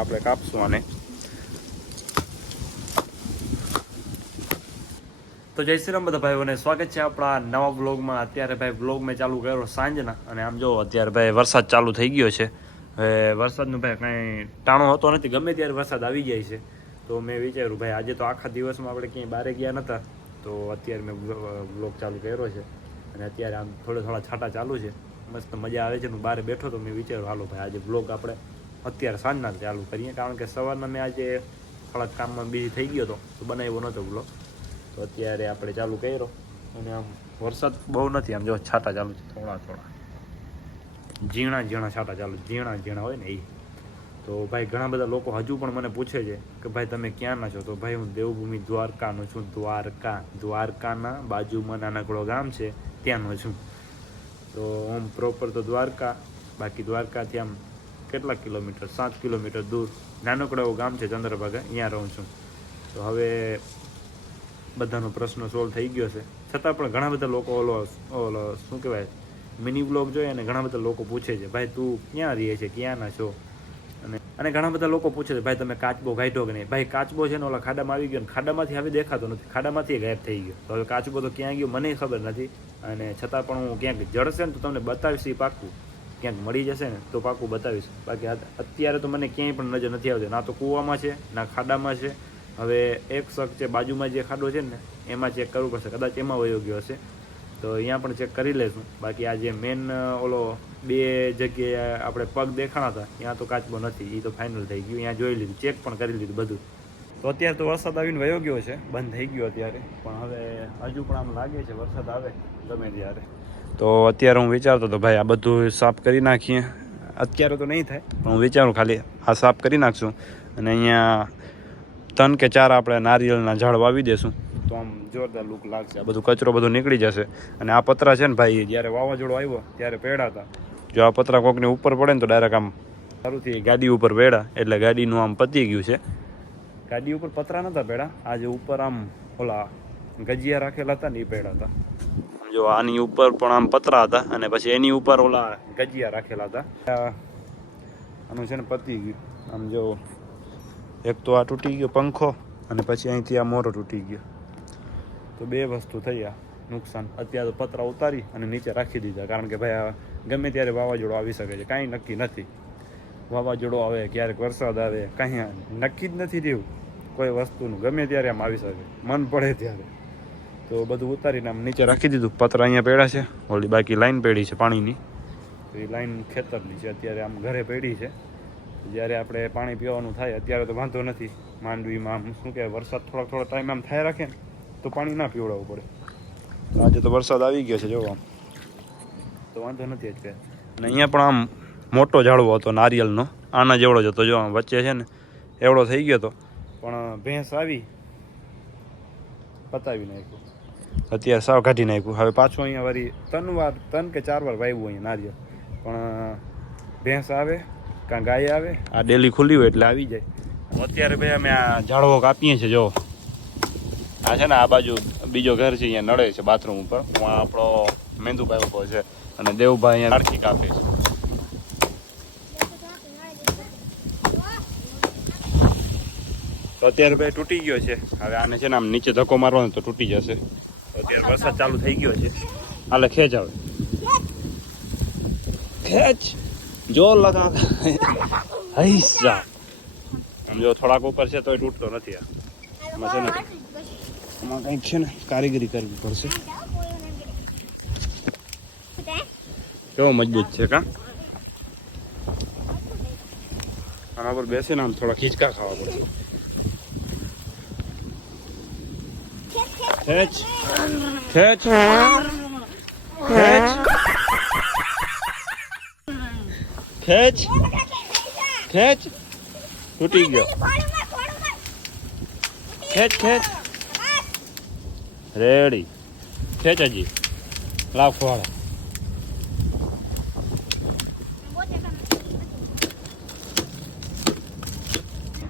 આપણે કાપશું અને તો જય શ્રી રામ બધા ભાઈઓને સ્વાગત છે આપણા નવા બ્લોગમાં. અત્યારે ભાઈ બ્લોગ મેં ચાલુ કર્યો સાંજના, અને આમ જો અત્યારે ભાઈ વરસાદ ચાલુ થઈ ગયો છે. હવે વરસાદનું ભાઈ કાંઈ ટાણો હોતો નથી, ગમે ત્યારે વરસાદ આવી જાય છે. તો મેં વિચાર્યું ભાઈ આજે તો આખા દિવસમાં આપણે ક્યાંય બહાર ગયા નહોતા, તો અત્યારે મેં બ્લોગ ચાલુ કર્યો છે. અને અત્યારે આમ થોડા છાંટા ચાલુ છે, મસ્ત મજા આવે છે. હું બહાર બેઠો તો મેં વિચાર્યું હાલો ભાઈ આજે બ્લોગ આપણે અત્યારે સાંજના ચાલુ કરીએ, કારણ કે સવારના મેં આજે થોડાક કામમાં બિઝી થઈ ગયો હતો તો બનાવ્યો નહોતો બ્લોગ. તો અત્યારે આપણે ચાલુ કર્યો, અને આમ વરસાદ બહુ નથી, આમ જો છાંટા ચાલુ છે, થોડા ઝીણા છાંટા ચાલુ, ઝીણા હોય ને એ. તો ભાઈ ઘણા બધા લોકો હજુ પણ મને પૂછે છે કે ભાઈ તમે ક્યાંના છો? તો ભાઈ હું દેવભૂમિ દ્વારકાનો છું. દ્વારકાના બાજુમાં નાનકડો ગામ છે ત્યાંનો છું. તો આમ પ્રોપર તો દ્વારકા, બાકી દ્વારકાથી આમ કેટલા કિલોમીટર, 7 કિલોમીટર દૂર નાનકડો એવું ગામ છે ચંદ્રભાગા, અહીંયા રહું છું. તો હવે બધાનો પ્રશ્ન સોલ્વ થઈ ગયો છે. છતાં પણ ઘણા બધા લોકો ઓલો શું કહેવાય મિની બ્લોગ જોઈએ, અને ઘણા બધા લોકો પૂછે છે ભાઈ તું ક્યાં રહે છે, ક્યાંના છો? અને ઘણા બધા લોકો પૂછે છે ભાઈ તમે કાચબો કાઢ્યો કે નહીં? ભાઈ કાચબો છે ને ઓલા ખાડામાં આવી ગયો, ને ખાડામાંથી હવે દેખાતો નથી, ખાડામાંથી ગાયબ થઈ ગયો. તો હવે કાચબો તો ક્યાં ગયો મને ખબર નથી, અને છતાં પણ હું ક્યાંક જડશે ને તો તમને બતાવીશ. એ પાક્કું ક્યાંક મળી જશે ને તો પાક્કું બતાવીશ. બાકી અત્યારે તો મને ક્યાંય પણ નજર નથી આવતી, ના તો કૂવામાં છે ના ખાડામાં છે. હવે એક શક છે, બાજુમાં જે ખાડો છે ને એમાં ચેક કરવું પડશે, કદાચ એમાં વયો ગયો હશે તો અહીંયા પણ ચેક કરી લઈશું. બાકી આ જે મેન ઓલો 2 જગ્યાએ આપણે પગ દેખાણા હતા ત્યાં તો કાચબો નથી, એ તો ફાઇનલ થઈ ગયું. અહીંયા જોઈ લીધું, ચેક પણ કરી લીધું બધું. તો અત્યારે તો વરસાદ આવીને વયો ગયો છે, બંધ થઈ ગયો અત્યારે, પણ હવે હજુ પણ આમ લાગે છે વરસાદ આવે ગમે ત્યારે. તો અત્યારે હું વિચારતો હતો ભાઈ આ બધું સાફ કરી નાખીએ. અત્યારે તો નહીં થાય, પણ હું વિચારું ખાલી આ સાફ કરી નાખશું, અને અહીંયા 3 કે 4 આપણે નારિયેળના ઝાડ વાવી દેશું તો આમ જોરદાર લુક લાગશે. આ બધું કચરો બધું નીકળી જશે. અને આ પતરા છે ને ભાઈ, જ્યારે વાવાઝોડો આવ્યો ત્યારે પડ્યા હતા. જો આ પતરા કોકની ઉપર પડે ને તો ડાયરેક્ટ આમ સારુંથી ગાડી ઉપર પડ્યા, એટલે ગાડીનું આમ પતી ગયું છે. ગાડી ઉપર પતરા નહોતા પડ્યા, આજે ઉપર આમ ઓલા ગજિયા રાખેલા હતા ને એ પડ્યા હતા. જો આની ઉપર પણ આમ પતરા હતા, અને પછી એની ઉપર ઓલા ગજિયા રાખેલા હતા. આનું છે ને પતી ગયું. આમ જો એક તો આ તૂટી ગયો પંખો, અને પછી અહીંથી આ મોરો તૂટી ગયો. તો 2 વસ્તુ થઈ આ નુકસાન. અત્યારે તો પતરા ઉતારી અને નીચે રાખી દીધા, કારણ કે ભાઈ આ ગમે ત્યારે વાવાઝોડો આવી શકે છે, કાંઈ નક્કી નથી. વાવાઝોડો આવે, ક્યારેક વરસાદ આવે, કાંઈ નક્કી જ નથી રહ્યું કોઈ વસ્તુનું, ગમે ત્યારે આમ આવી શકે, મન પડે ત્યારે. તો બધું ઉતારીને આમ નીચે રાખી દીધું. પતરા અહીંયા પડ્યા છે, ઓલી બાકી લાઈન પડી છે પાણીની, તો એ લાઈન ખેતરની છે, અત્યારે આમ ઘરે પડી છે. જ્યારે આપણે પાણી પીવાનું થાય અત્યારે તો વાંધો નથી. માંડવીમાં આમ શું કહેવાય વરસાદ થોડો ટાઈમ આમ થાય રાખે ને તો પાણી ના પીવડાવવું પડે. આજે તો વરસાદ આવી ગયો છે જોવા, તો વાંધો નથી અત્યારે. અને અહીંયા પણ આમ મોટો ઝાડવો હતો નારિયેળનો, આના જેવડો જ હતો. જો વચ્ચે છે ને એવડો થઈ ગયો હતો, પણ ભેંસ આવી પતાવી નાખ્યું, અત્યારે સાવ કાઢી નાખ્યું. હવે પાછું અહીંયા વારી 3 કે 4 વાર વાવ્યું અહીંયા નારિયેળ, પણ ભેંસ આવે કાં ગાય આવે, આ ડેલી ખુલ્લી હોય એટલે આવી જાય. અત્યારે ભાઈ અમે આ ઝાડવો કાપીએ છીએ. જો આ છે ને આ બાજુ બીજો ઘર છે, અહીંયા નળે છે બાથરૂમ ઉપર, હું આપણો મેંદુભાઈ ઉભો છે, અને દેવભાઈ અહીંયા લાડકી કાપે છે. તો અત્યારે ભાઈ તૂટી ગયો છે. હવે આને છે ને આમ નીચે ધક્કો મારવાનો તો તૂટી જશે. તો અત્યારે વરસાદ ચાલુ થઈ ગયો છે, હાલે ખેંચ આવે, ખેંચ જોર લગા. હૈસા આમ જો થોડાક ઉપર છે તોય તૂટતો નથી. આમાં છે ને આમાં કંઈક છે ને કારીગરી કરવી પડશે. કેવો મજબૂત છે કા? આના પર બેસીને આમ થોડા ખીચકા ખાવા પડશે. ખેંચ ખેંચ ખેંચ ખેંચ ખેંચ, તૂટી ગયો. ખેંચ ખેંચ, રેડી, ખેંચ હજી, લાવ ફોડા.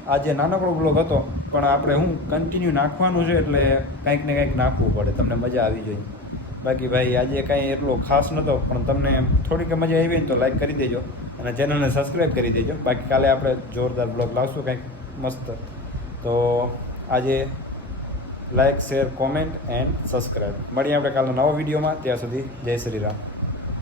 આજે નાનકડો બ્લોગ હતો, પણ આપણે કન્ટિન્યુ નાખવાનું છે, એટલે કંઈક ને કંઈક નાખવું પડે, તમને મજા આવી જોઈએ. બાકી ભાઈ આજે કાંઈ એટલો ખાસ નહોતો, પણ તમને થોડીક મજા આવી ને તો લાઈક કરી દેજો. અને ચેનલને સબસ્ક્રાઈબ કરી દેજો. બાકી કાલે આપણે જોરદાર બ્લોગ લાવશું કંઈક મસ્ત. તો આજે like, share, comment and subscribe. મળીએ આપણે કાલના નવા વિડીયોમાં. ત્યાં સુધી જય શ્રી રામ.